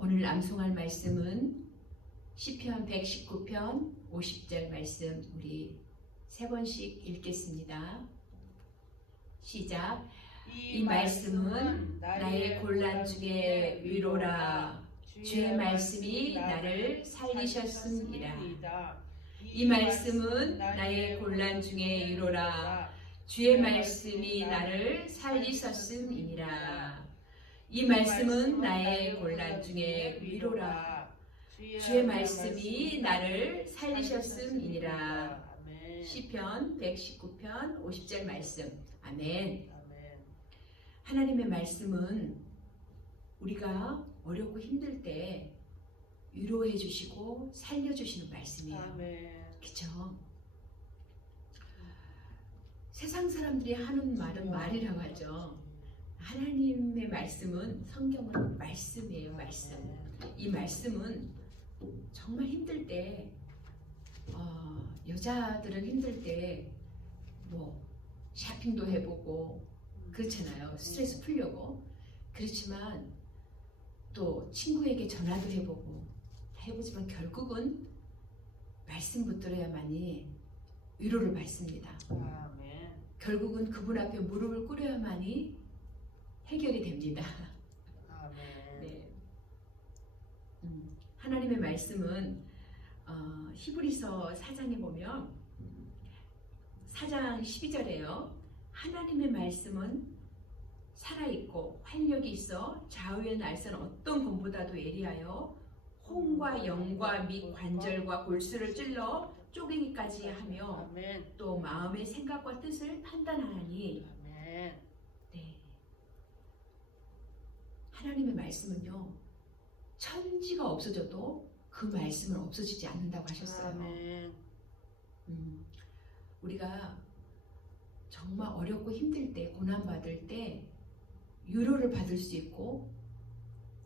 오늘 암송할 말씀은 시편 119편 50절 말씀 우리 세 번씩 읽겠습니다. 시작. 이 말씀은 나의 곤란 중에 위로라. 주의 말씀이 나를 살리셨음이라. 이 말씀은 나의 곤란 중에 위로라. 주의 말씀이 나를 살리셨음이니라. 이 말씀은 나의 곤란 중에 위로라. 주의 말씀이 나를 살리셨음이니라. 시편 119편 50절 말씀. 아멘. 하나님의 말씀은 우리가 어렵고 힘들 때 위로해 주시고 살려 주시는 말씀이에요. 그렇죠? 세상 사람들이 하는 말은 말이라고 하죠. 하나님의 말씀은 성경은 말씀이에요. 말씀. 이 말씀은 정말 힘들 때 여자들은 힘들 때 뭐 쇼핑도 해보고 그렇잖아요. 스트레스 풀려고. 그렇지만 또 친구에게 전화도 해보지만 결국은 말씀 붙들어야만이 위로를 받습니다. 결국은 그분 앞에 무릎을 꿇어야만이 해결이 됩니다. 네. 하나님의 말씀은 히브리서 4장에 보면 4장 12절에요. 하나님의 말씀은 살아있고 활력이 있어 좌우의 날선 어떤 검보다도 예리하여 혼과 영과 및 관절과 골수를 찔러 쪼개기까지 하며 또 마음의 생각과 뜻을 판단하나니. 네. 하나님의 말씀은요, 천지가 없어져도 그 말씀은 없어지지 않는다고 하셨어요. 우리가 정말 어렵고 힘들 때, 고난받을 때 위로를 받을 수 있고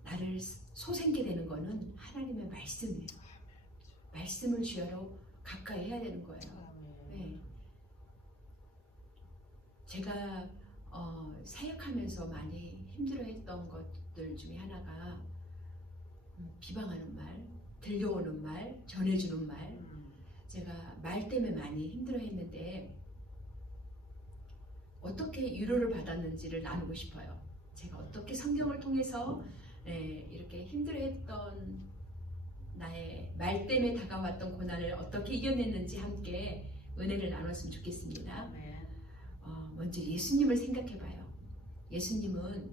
나를 소생케 되는 거는 하나님의 말씀이에요. 말씀을 주야로 가까이 해야 되는 거예요. 네. 제가 사역하면서 많이 힘들어했던 것들 중에 하나가 비방하는 말, 들려오는 말, 전해주는 말. 제가 말 때문에 많이 힘들어했는데 어떻게 위로를 받았는지를 나누고 싶어요. 제가 어떻게 성경을 통해서 이렇게 힘들어했던 나의 말 때문에 다가왔던 고난을 어떻게 이겨냈는지 함께 은혜를 나눴으면 좋겠습니다. 먼저 예수님을 생각해봐요. 예수님은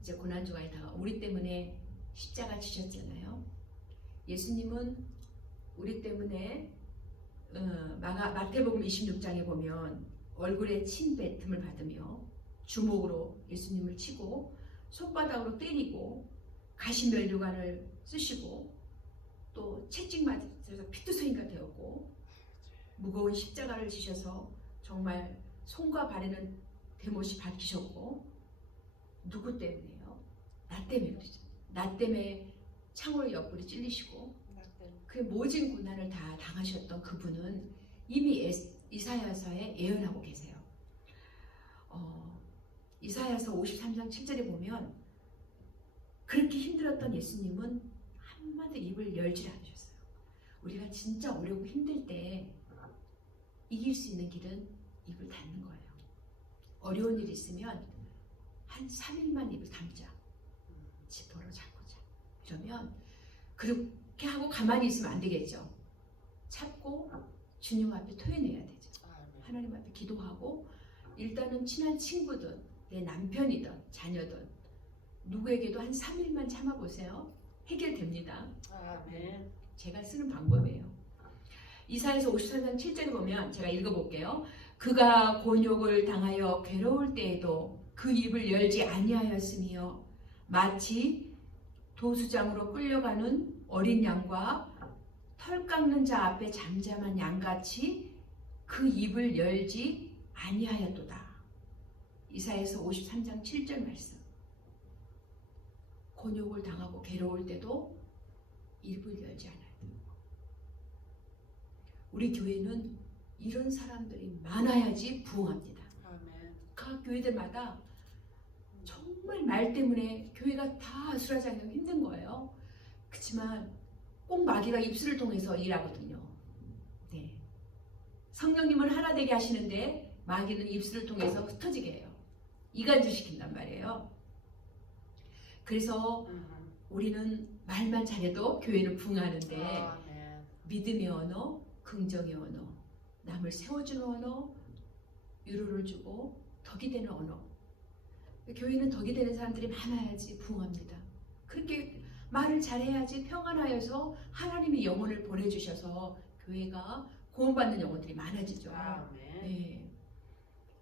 이제 고난 중간에다가 우리 때문에 십자가 지셨잖아요. 예수님은 우리 때문에 마태복음 26장에 보면 얼굴에 침 뱉음을 받으며 주먹으로 예수님을 치고 손바닥으로 때리고 가시면류관을 쓰시고 또 채찍 맞아서 피투성이가 되었고 무거운 십자가를 지셔서 정말 손과 발에는 대못이 박히셨고 누구 때문에요? 나 때문에 그러죠. 나 때문에 창으로 옆구리 찔리시고 그 모진 고난을 다 당하셨던 그분은 이미 이사야서에 예언하고 계세요. 이사야서 53장 7절에 보면 그렇게 힘들었던 예수님은 한마디 입을 열지 않으셨어요. 우리가 진짜 어렵고 힘들 때 이길 수 있는 길은 입을 닫는 거예요. 어려운 일 있으면 한 3일만 입을 닫자. 지퍼로 잡고자. 그러면 그렇게 하고 가만히 있으면 안 되겠죠. 참고 주님 앞에 토해내야 되죠. 하나님 앞에 기도하고 일단은 친한 친구든 내 남편이든 자녀든 누구에게도 한 3일만 참아보세요. 해결됩니다. 제가 쓰는 방법이에요. 이사야서 53장 7절에 보면 제가 읽어볼게요. 그가 곤욕을 당하여 괴로울 때에도 그 입을 열지 아니하였으며 마치 도수장으로 끌려가는 어린 양과 털 깎는 자 앞에 잠잠한 양같이 그 입을 열지 아니하였도다. 이사야서 53장 7절 말씀. 곤욕을 당하고 괴로울 때도 입을 열지 않아요. 우리 교회는 이런 사람들이 많아야지 부흥합니다. 각 교회들마다 정말 정말 말 때문에 교회가 다 아수라장이고 힘든 거예요. 그렇지만 꼭 마귀가 입술을 통해서 일하거든요. 네. 성령님은 하나 되게 하시는데 마귀는 입술을 통해서 흩어지게 해요. 이간질시킨단 말이에요. 그래서 우리는 말만 잘해도 교회는 부흥하는데 믿음의 언어, 긍정의 언어, 남을 세워주는 언어, 위로를 주고 덕이 되는 언어. 교회는 덕이 되는 사람들이 많아야지 부흥합니다. 그렇게 말을 잘해야지 평안하여서 하나님이 영혼을 보내주셔서 교회가 구원받는 영혼들이 많아지죠. 네.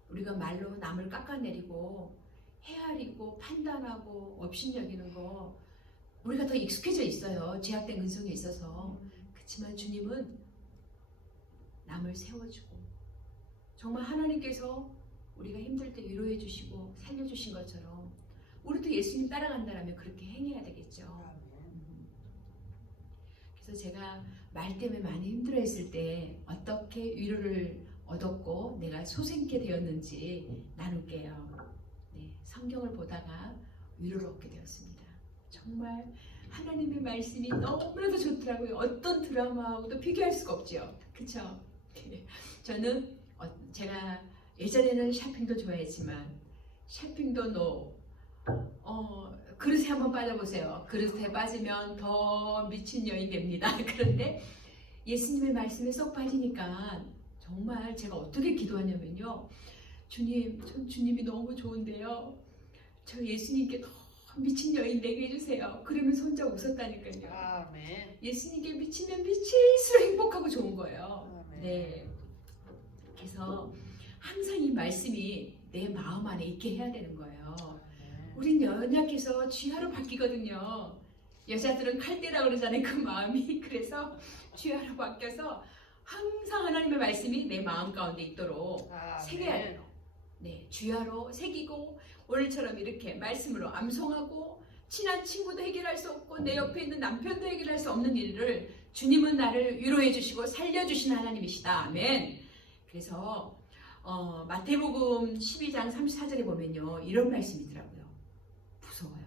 우리가 말로 남을 깎아내리고 헤아리고 판단하고 업신여기는 거 우리가 더 익숙해져 있어요. 제약된 근성에 있어서. 그렇지만 주님은 남을 세워주고 정말 하나님께서 우리가 힘들 때 위로해 주시고 살려주신 것처럼 우리도 예수님 따라간다면 그렇게 행해야 되겠죠. 그래서 제가 말 때문에 많이 힘들어했을 때 어떻게 위로를 얻었고 내가 소생케 되었는지 나눌게요. 네, 성경을 보다가 위로를 얻게 되었습니다. 정말 하나님의 말씀이 너무나도 좋더라고요. 어떤 드라마하고도 비교할 수가 없죠. 그렇죠? 저는 제가 예전에는 쇼핑도 좋아했지만 쇼핑도 노. 그릇에 한번 빠져보세요. 그릇에 빠지면 더 미친 여인 됩니다. 그런데 예수님의 말씀에 쏙 빠지니까 정말 제가 어떻게 기도하냐면요. 주님, 전 주님이 너무 좋은데요. 저 예수님께 더 미친 여인 되게 해주세요. 그러면서 혼자 웃었다니까요. 아멘. 예수님께 미치면 미칠수록 행복하고 좋은 거예요. 아멘. 네. 그래서 항상 이 말씀이 내 마음 안에 있게 해야 되는 거예요. 우린 연약해서 쥐하로 바뀌거든요. 여자들은 칼대라고 그러잖아요. 그 마음이. 그래서 쥐하로 바뀌어서 항상 하나님의 말씀이 내 마음 가운데 있도록 새겨야 돼요. 네, 쥐하로 새기고 오늘처럼 이렇게 말씀으로 암송하고 친한 친구도 해결할 수 없고 내 옆에 있는 남편도 해결할 수 없는 일을 주님은 나를 위로해 주시고 살려주신 하나님이시다. 아멘. 그래서 마태복음 12장 34절에 보면요. 이런 말씀이 있더라고요. 무서워요.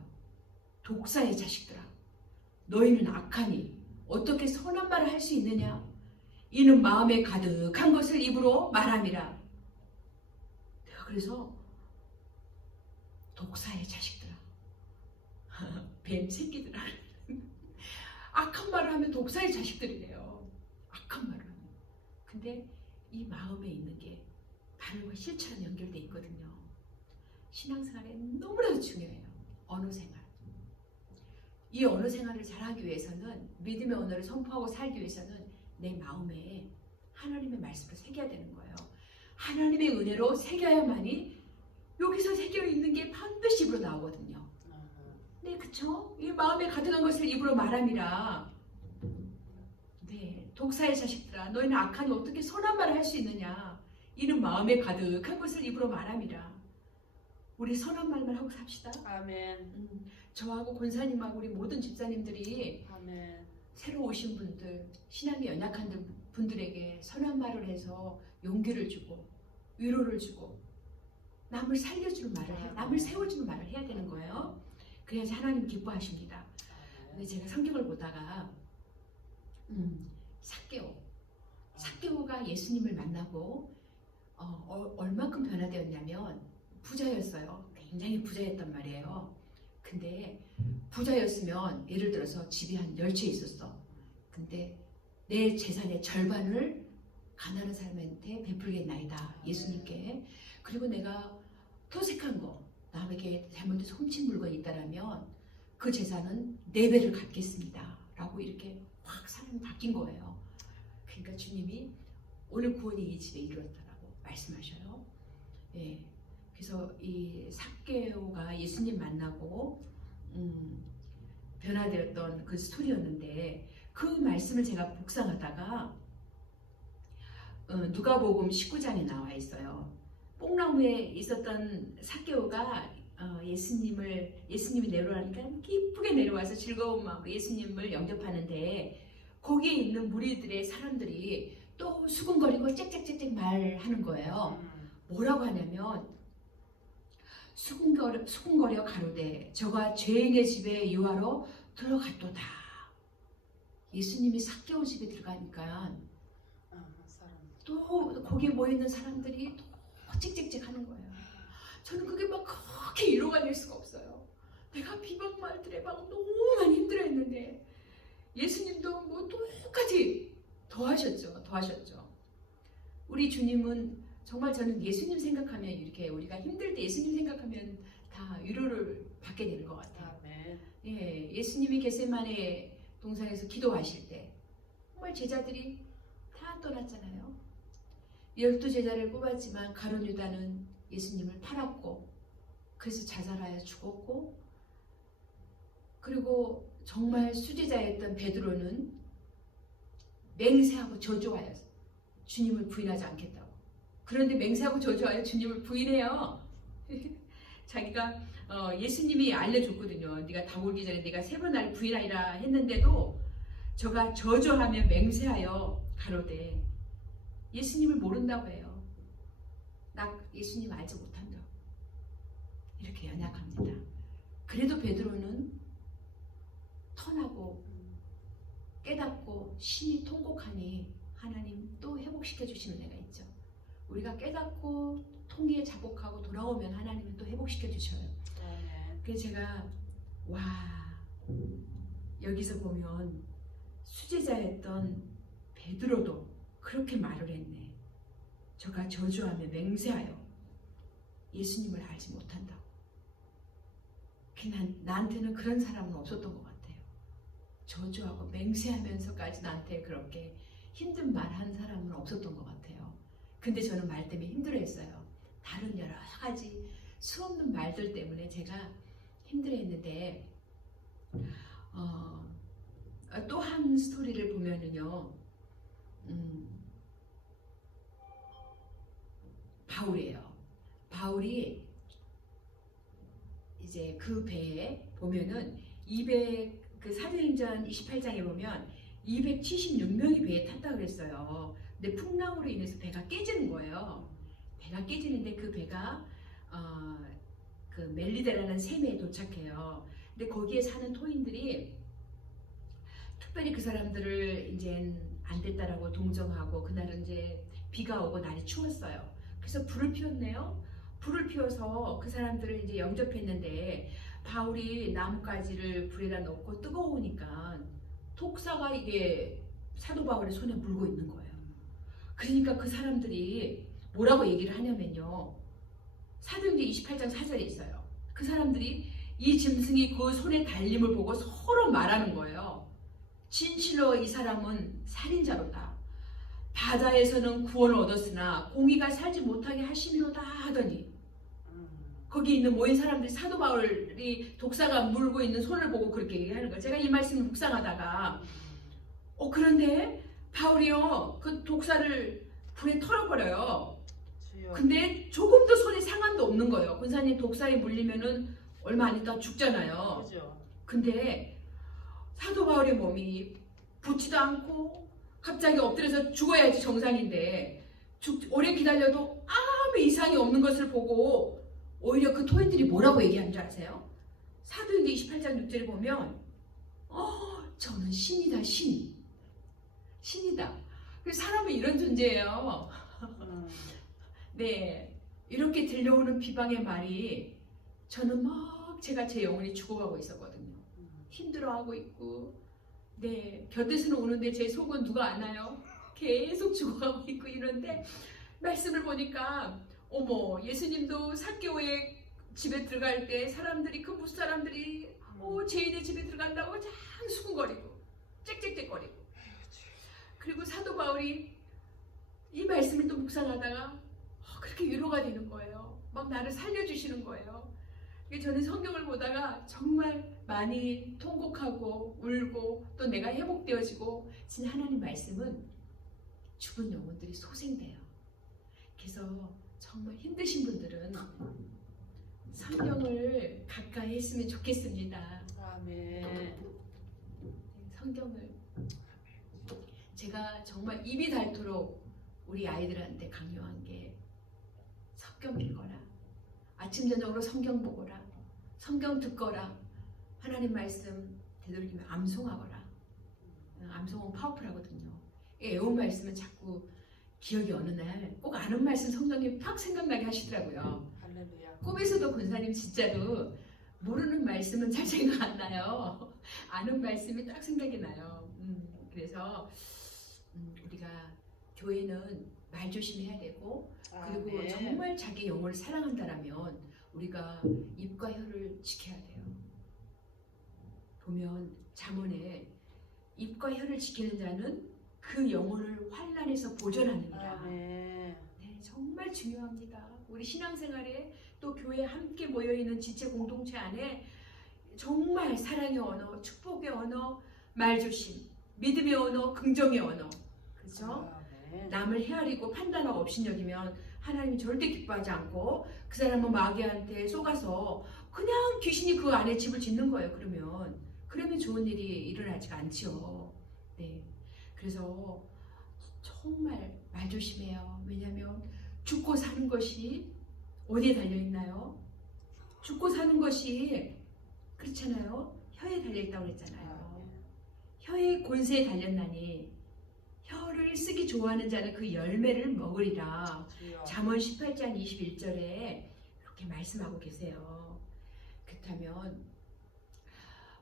독사의 자식들아, 너희는 악하니 어떻게 선한 말을 할 수 있느냐? 이는 마음에 가득한 것을 입으로 말함이라. 내가 그래서 독사의 자식들아, 뱀 새끼들아, 악한 말을 하면 독사의 자식들이래요. 악한 말을 하면. 근데 이 마음에 있는 게 바로 실체랑 연결되어 있거든요. 신앙생활에 너무나도 중요해요. 언어 생활. 이 언어 생활을 잘하기 위해서는 믿음의 언어를 선포하고 살기 위해서는 내 마음에 하나님의 말씀을 새겨야 되는 거예요. 하나님의 은혜로 새겨야만이 여기서 새겨 있는 게 반드시 입으로 나오거든요. 네, 그쵸? 이 마음에 가득한 것을 입으로 말함이라. 네, 독사의 자식들아, 너희는 악하니 어떻게 선한 말을 할 수 있느냐? 이는 마음에 가득한 것을 입으로 말함이라. 우리 선한 말만 하고 삽시다. 아멘. 저하고 권사님하고 우리 모든 집사님들이 아멘. 새로 오신 분들, 신앙이 연약한 분들에게 선한 말을 해서 용기를 주고 위로를 주고 남을 살려주는 말을 해, 남을 세워주는 말을 해야 되는 거예요. 그래야지 하나님 기뻐하십니다. 근데 제가 성경을 보다가 삭개오가 예수님을 만나고 얼마큼 변화되었냐면 부자였어요. 굉장히 부자였단 말이에요. 근데 부자였으면 예를 들어서 집이 한 10채 있었어. 근데 내 재산의 절반을 가난한 사람한테 베풀겠나이다. 예수님께. 그리고 내가 토색한 거, 남에게 잘못해서 훔친 물건이 있다라면 그 재산은 4배를 갚겠습니다. 라고 이렇게 확 사람이 바뀐 거예요. 그러니까 주님이 오늘 구원이 이 집에 이루어졌다라고 말씀하셔요. 예. 그래서 이 삭개오가 예수님 만나고 변화되었던 그 스토리였는데 그 말씀을 제가 묵상하다가 누가복음 19장에 나와 있어요. 뽕나무에 있었던 삭개오가 예수님이 내려오니까 기쁘게 내려와서 즐거운 마음으로 예수님을 영접하는데 거기에 있는 무리들의 사람들이 또 수군거리고 짹짹짹짹 말하는 거예요. 뭐라고 하냐면 수군거려 가로되 저가 죄인의 집에 유하러 들어갔도다. 예수님이 삭개오 집에 들어가니까 또 거기에 모여있는 사람들이 또 찍찍찍하는 거예요. 저는 그게 막 그렇게 위로가 될 수가 없어요. 내가 비방말들에 막 너무 많이 힘들어했는데 예수님도 뭐 똑같이 더하셨죠. 우리 주님은 정말 저는 예수님 생각하면 이렇게 우리가 힘들 때 예수님 생각하면 다 위로를 받게 되는 것 같아요. 예, 예수님이 겟세마네 동산에서 기도하실 때 정말 제자들이 다 떠났잖아요. 12제자를 뽑았지만 가룟 유다는 예수님을 팔았고 그래서 자살하여 죽었고, 그리고 정말 수제자였던 베드로는 맹세하고 저주하여 주님을 부인하지 않겠다고. 그런데 맹세하고 저주하여 주님을 부인해요. 자기가 예수님이 알려줬거든요. 네가 다 울기 전에 네가 3번 나를 부인하리라 했는데도 저가 저주하며 맹세하여 가로되 예수님을 모른다고 해요. 나 예수님 알지 못한다. 이렇게 연약합니다. 그래도 베드로는 턴하고 깨닫고 심히 통곡하니 하나님 또 회복시켜 주시는 애가 있죠. 우리가 깨닫고 통기에 자복하고 돌아오면 하나님은 또 회복시켜 주셔요. 그래서 제가 여기서 보면 수제자였던 베드로도 그렇게 말을 했네. 저가 저주하며 맹세하여 예수님을 알지 못한다고. 나한테는 그런 사람은 없었던 것 같아요. 저주하고 맹세하면서까지 나한테 그렇게 힘든 말 한 사람은 없었던 것 같아요. 근데 저는 말 때문에 힘들어했어요. 다른 여러 가지 수없는 말들 때문에 제가 힘들어했는데 또 한 스토리를 보면은요, 바울이에요. 바울이 이제 그 배에 보면은 그 사도행전 28장에 보면 276명이 배에 탔다 그랬어요. 근데 풍랑으로 인해서 배가 깨지는 거예요. 배가 깨지는데 그 배가 그 멜리데라는 세메에 도착해요. 근데 거기에 사는 토인들이 특별히 그 사람들을 이제 안 됐다라고 동정하고, 그날은 이제 비가 오고 날이 추웠어요. 그래서 불을 피웠네요. 불을 피워서 그 사람들을 이제 영접했는데 바울이 나뭇가지를 불에다 넣고 뜨거우니까 독사가 이게 사도 바울의 손에 물고 있는 거예요. 그러니까 그 사람들이 뭐라고 얘기를 하냐면요, 사도행전 28장 4절에 있어요. 그 사람들이 이 짐승이 그 손에 달림을 보고 서로 말하는 거예요. 진실로 이 사람은 살인자로다. 바다에서는 구원을 얻었으나 공의가 살지 못하게 하심이로다 하더니, 거기 있는 모인 사람들이 사도 바울이 독사가 물고 있는 손을 보고 그렇게 얘기하는 거예요. 제가 이 말씀을 묵상하다가 그런데 바울이요 그 독사를 불에 털어버려요. 근데 조금도 손에 상관도 없는 거예요. 권사님, 독사에 물리면은 얼마 안 있다 죽잖아요. 그죠. 근데 사도 바울의 몸이 붙지도 않고 갑자기 엎드려서 죽어야지 정상인데 오래 기다려도 아무 이상이 없는 것을 보고 오히려 그 토인들이 뭐라고 얘기한 줄 아세요? 사도행전 28장 6절에 보면 저는 신이다, 신이다. 그래서 사람은 이런 존재예요. 네, 이렇게 들려오는 비방의 말이 저는 막 제가 제 영혼이 죽어가고 있었거든요. 힘들어하고 있고, 네, 곁에서는 오는데 제 속은 누가 아나요? 계속 죽어가고 있고 이런데 말씀을 보니까 어머, 예수님도 삭개오의 집에 들어갈 때 사람들이, 그 무슨 사람들이 죄인의 집에 들어간다고 장 수군거리고 짹짹짹거리고, 그리고 사도 바울이 이 말씀을 또 묵상하다가 그렇게 위로가 되는 거예요. 막 나를 살려주시는 거예요. 저는 성경을 보다가 정말 많이 통곡하고 울고 또 내가 회복되어지고, 진짜 하나님 말씀은 죽은 영혼들이 소생돼요. 그래서 정말 힘드신 분들은 성경을 가까이 했으면 좋겠습니다. 아멘. 성경을 제가 정말 입이 닳도록 우리 아이들한테 강요한 게 성경 읽어라. 아침 저녁으로 성경 보거라. 성경 듣거라. 하나님 말씀 되도록이면 암송하거라. 암송은 파워풀하거든요. 애온 말씀은 자꾸 기억이 어느 날 꼭 아는 말씀 성령이 팍 생각나게 하시더라고요. 할렐루야. 꿈에서도 권사님 진짜로 모르는 말씀은 잘 생각 안 나요. 아는 말씀이 딱 생각이 나요. 그래서 우리가 교회는 말 조심해야 되고, 그리고 아멘. 정말 자기 영혼을 사랑한다라면 우리가 입과 혀를 지켜야 돼요. 보면 잠언에 입과 혀를 지키는 자는 그 영혼을 환난에서 보존하느니라. 아멘. 네, 정말 중요합니다. 우리 신앙생활에 또 교회에 함께 모여있는 지체 공동체 안에 정말 사랑의 언어, 축복의 언어, 말조심, 믿음의 언어, 긍정의 언어, 그렇죠? 아멘. 남을 헤아리고 판단하고 업신여기면 하나님이 절대 기뻐하지 않고 그 사람은 마귀한테 속아서 그냥 귀신이 그 안에 집을 짓는 거예요. 그러면 좋은 일이 일어나지가 않지요. 네, 그래서 정말 말 조심해요. 왜냐하면 죽고 사는 것이 어디에 달려있나요? 죽고 사는 것이 그렇잖아요. 혀에 달려있다고 그랬잖아요. 혀의 권세에 달렸나니 혀를 쓰기 좋아하는 자는 그 열매를 먹으리라. 잠언 18장 21절에 이렇게 말씀하고 계세요. 그렇다면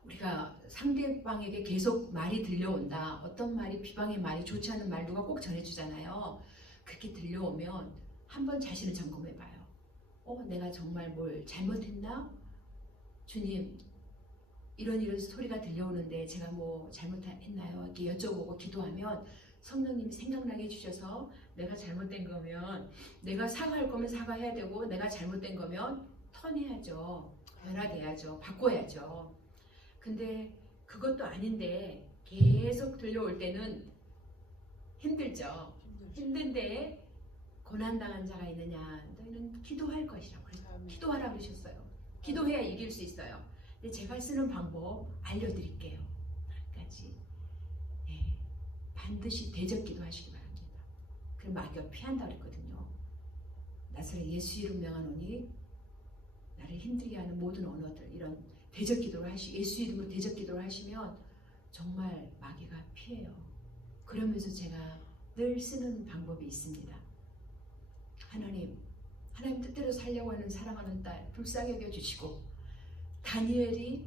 우리가 상대방에게 계속 말이 들려온다. 어떤 말이 비방의 말이 좋지 않은 말 누가 꼭 전해주잖아요. 그렇게 들려오면 한번 자신을 점검해봐요. 내가 정말 뭘 잘못했나? 주님, 이런 소리가 들려오는데 제가 뭐 잘못했나요? 이렇게 여쭤보고 기도하면 성령님이 생각나게 해주셔서 내가 잘못된 거면 내가 사과할 거면 사과해야 되고 내가 잘못된 거면 턴해야죠. 변화돼야죠. 바꿔야죠. 근데 그것도 아닌데 계속 들려올 때는 힘들죠. 힘든데 고난당한 자가 있느냐? 너희는 기도할 것이라고 그래서 기도하라 그러셨어요. 기도해야 이길 수 있어요. 근데 제가 쓰는 방법 알려드릴게요. 한 가지. 네, 반드시 대적기도 하시기 바랍니다. 그럼 마귀가 피한다 그랬거든요. 나사렛 예수 이름 명하노니 나를 힘들게 하는 모든 언어들, 이런 대적기도를 예수 이름으로 대적기도를 하시면 정말 마귀가 피해요. 그러면서 제가 늘 쓰는 방법이 있습니다. 하나님 뜻대로 살려고 하는 사랑하는 딸 불쌍히 여겨주시고, 다니엘이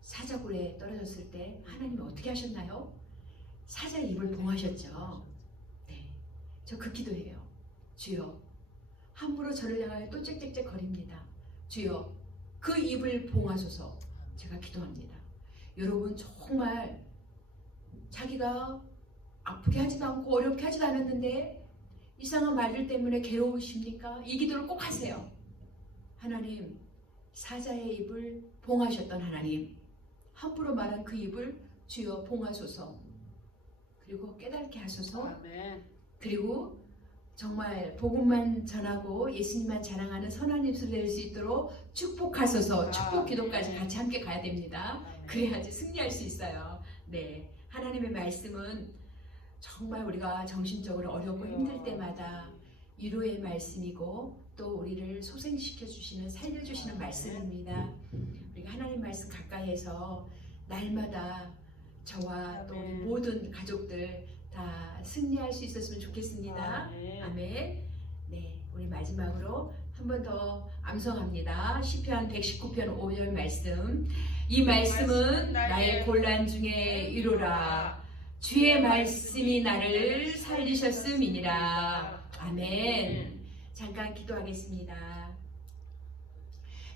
사자굴에 떨어졌을 때 하나님이 어떻게 하셨나요? 사자의 입을 봉하셨죠. 네, 저 그 기도해요. 주여, 함부로 저를 향하여 또 짹짹짹 거립니다. 주여, 그 입을 봉하소서. 제가 기도합니다. 여러분 정말 자기가 아프게 하지도 않고 어렵게 하지도 않았는데 이상한 말들 때문에 괴로우십니까? 이 기도를 꼭 하세요. 하나님, 사자의 입을 봉하셨던 하나님, 함부로 말한 그 입을 주여 봉하소서. 그리고 깨닫게 하소서. 아멘. 그리고 정말 복음만 전하고 예수님만 자랑하는 선한 입술 될 수 있도록 축복하소서. 축복 기도까지 같이 함께 가야 됩니다. 그래야지 승리할 수 있어요. 네, 하나님의 말씀은 정말 우리가 정신적으로 어렵고 힘들 때마다 위로의 말씀이고 또 우리를 소생시켜 주시는, 살려주시는 말씀입니다. 우리가 하나님 말씀 가까이에서 날마다 저와 또 우리 모든 가족들 다 승리할 수 있었으면 좋겠습니다. 아멘. 네, 우리 마지막으로 한 번 더 암송합니다. 시편 119편 5절 말씀. 이 말씀은 나의 곤란 중에 이루라. 주의 말씀이 나를 살리셨음이니라. 아멘. 잠깐 기도하겠습니다.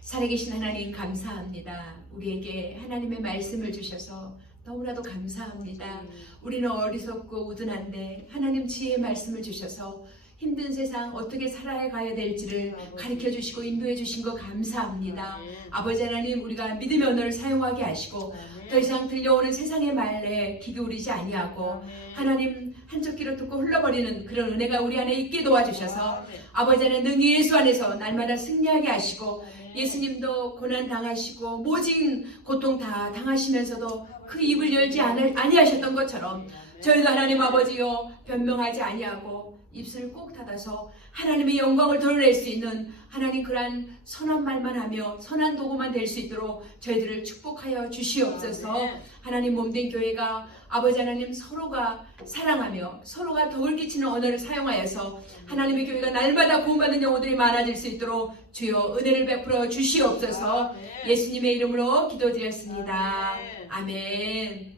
살아계신 하나님 감사합니다. 우리에게 하나님의 말씀을 주셔서 너무나도 감사합니다. 우리는 어리석고 우둔한데 하나님 지혜의 말씀을 주셔서 힘든 세상 어떻게 살아가야 될지를 가르쳐 주시고 인도해 주신 거 감사합니다. 아버지 하나님, 우리가 믿음의 언어를 사용하게 하시고 더 이상 들려오는 세상의 말에 귀 기울이지 아니하고 하나님 한쪽 귀로 듣고 흘러버리는 그런 은혜가 우리 안에 있게 도와주셔서 아버지 하나님 능히 예수 안에서 날마다 승리하게 하시고, 예수님도 고난 당하시고 모진 고통 다 당하시면서도 그 입을 열지 아니하셨던 것처럼 저희도 하나님 아버지요 변명하지 아니하고 입술을 꼭 닫아서 하나님의 영광을 드러낼 수 있는 하나님 그러한 선한 말만 하며 선한 도구만 될 수 있도록 저희들을 축복하여 주시옵소서. 하나님 몸된 교회가 아버지 하나님 서로가 사랑하며 서로가 덕을 끼치는 언어를 사용하여서 하나님의 교회가 날마다 구원받는 영혼들이 많아질 수 있도록 주여 은혜를 베풀어 주시옵소서. 예수님의 이름으로 기도드렸습니다. 아멘.